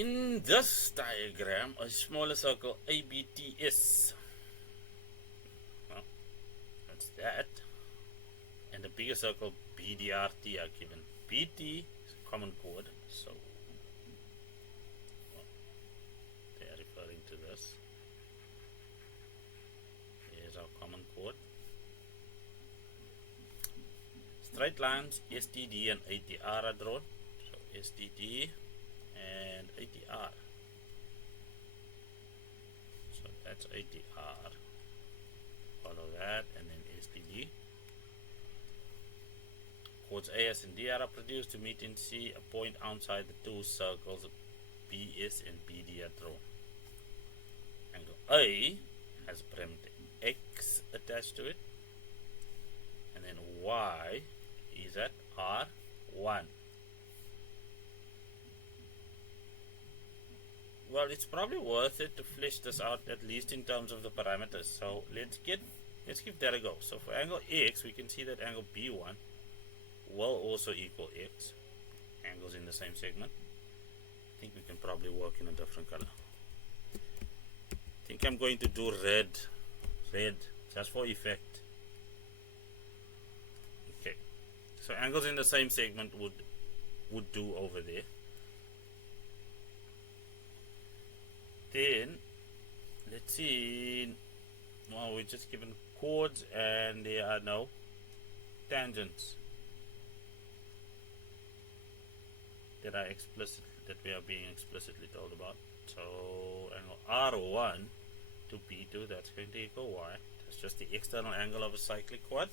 In this diagram, a smaller circle ABTS, well, that's that, and a bigger circle BDRT are given. BT is a common chord, so they are referring to this. Here's our common chord. Straight lines STD and ATR are drawn. So STD and ATR. So that's ATR. Follow that, and then STD. Chords AS and DR are produced to meet in C. A point outside the two circles BS and BD are drawn. Angle A has parameter X attached to it, and then Y is at R1. Well, it's probably worth it to flesh this out, at least in terms of the parameters. So let's give that a go. So for angle X, we can see that angle B1 will also equal X. Angles in the same segment. I think we can probably work in a different color. I think I'm going to do red, just for effect. Okay, so angles in the same segment would do over there. Then let's see. Well, we're just given chords and there are no tangents that we are being explicitly told about. So angle R1 to B2, that's going to equal Y. That's just the external angle of a cyclic quad.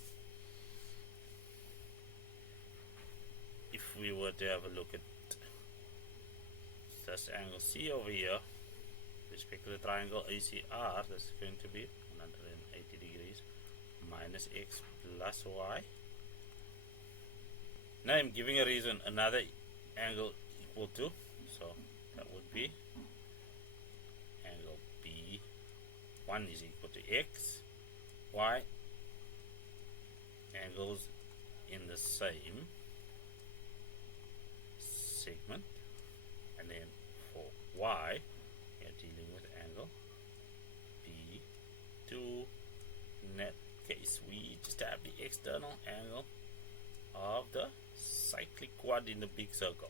If we were to have a look at this angle C over here, with respect to the triangle ACR, that's going to be 180 degrees minus X plus Y. Now I'm giving a reason another angle equal to, so that would be angle B1 is equal to X, Y, angles in the same segment, and then for Y we are dealing with angle B2. In that case we just have the external angle of the cyclic quad in the big circle.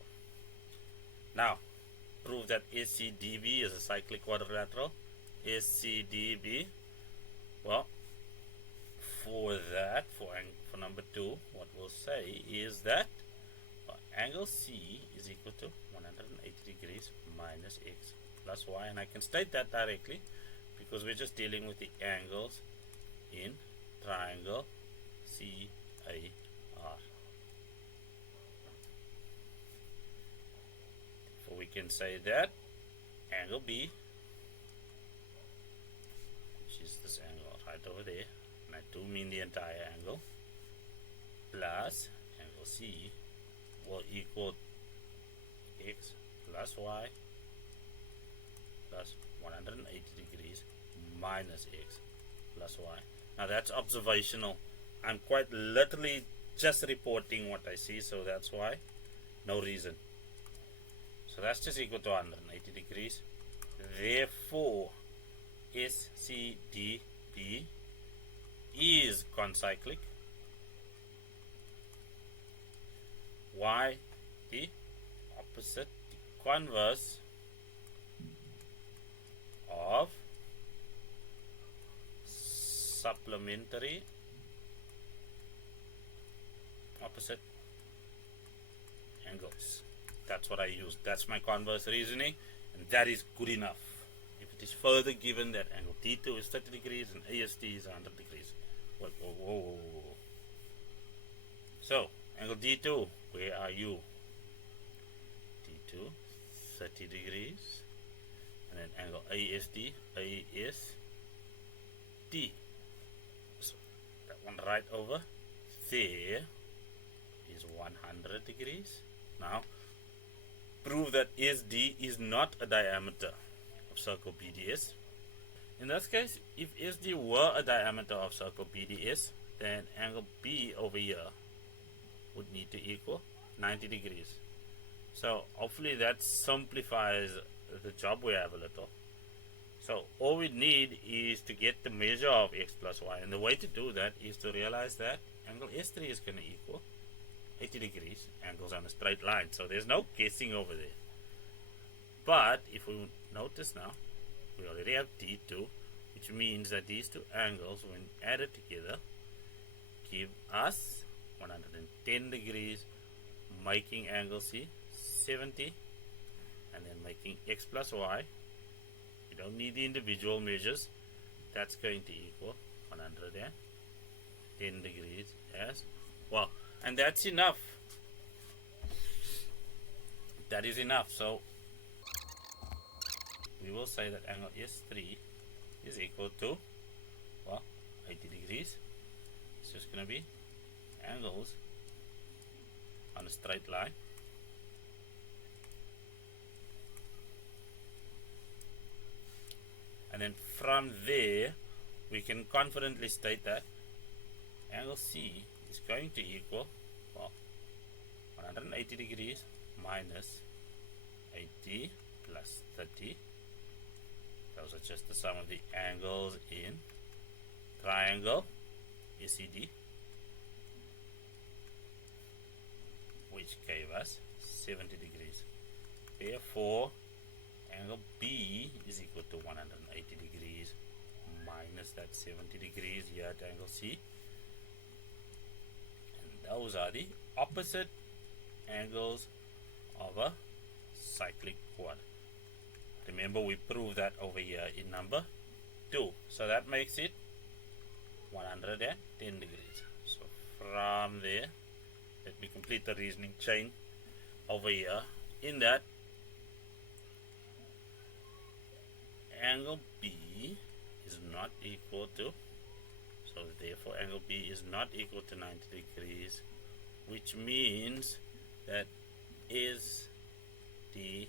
Now prove that SCDB is a cyclic quadrilateral. SCDB, well, for that, for number 2, what we'll say is that angle C is equal to 180 degrees minus X plus Y, and I can state that directly because we're just dealing with the angles in triangle CAR. So we can say that angle B, which is this angle right over there, and I do mean the entire angle, plus angle C will equal X plus Y plus 180 degrees minus X plus Y. Now that's observational. I'm quite literally just reporting what I see, so that's why. No reason. So that's just equal to 180 degrees. Therefore, SCDB is concyclic. Y, the opposite, the converse of supplementary opposite angles. That's what I use. That's my converse reasoning, and that is good enough. If it is further given that angle T2 is 30 degrees and AST is 100 degrees. Whoa. So, angle D2, where are you? D2, 30 degrees. And then angle AST, so that one right over there is 100 degrees. Now, prove that SD is not a diameter of circle BDS. In this case, if SD were a diameter of circle BDS, then angle B over here would need to equal 90 degrees. So hopefully that simplifies the job we have a little. So all we need is to get the measure of x plus y, and the way to do that is to realize that angle S3 is going to equal 80 degrees, angles on a straight line. So there's no guessing over there. But if we notice now, we already have D2, which means that these two angles, when added together, give us 110 degrees, making angle C 70, and then making x plus y. You don't need the individual measures. That's going to equal 110 degrees as well. And that's enough. That is enough. So we will say that angle S3 is equal to, well, 80 degrees. It's just going to be angles on a straight line. And then from there, we can confidently state that angle C is going to equal, well, 180 degrees minus 80 plus 30. Those are just the sum of the angles in triangle ACD, which gave us 70 degrees. Therefore, angle B is equal to 180 degrees minus that 70 degrees here at angle C. And those are the opposite angles of a cyclic quad. Remember, we proved that over here in number 2. So that makes it 110 degrees. So from there, let me complete the reasoning chain over here. In that, angle B is not equal to, so therefore angle B is not equal to 90 degrees, which means that SD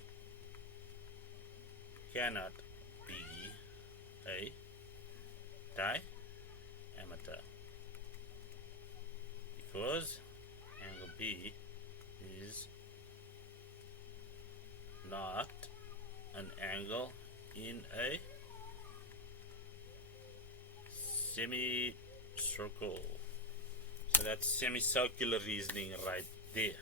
cannot be a diameter, because angle B is not an angle in a semicircle. So that's semicircular reasoning right there.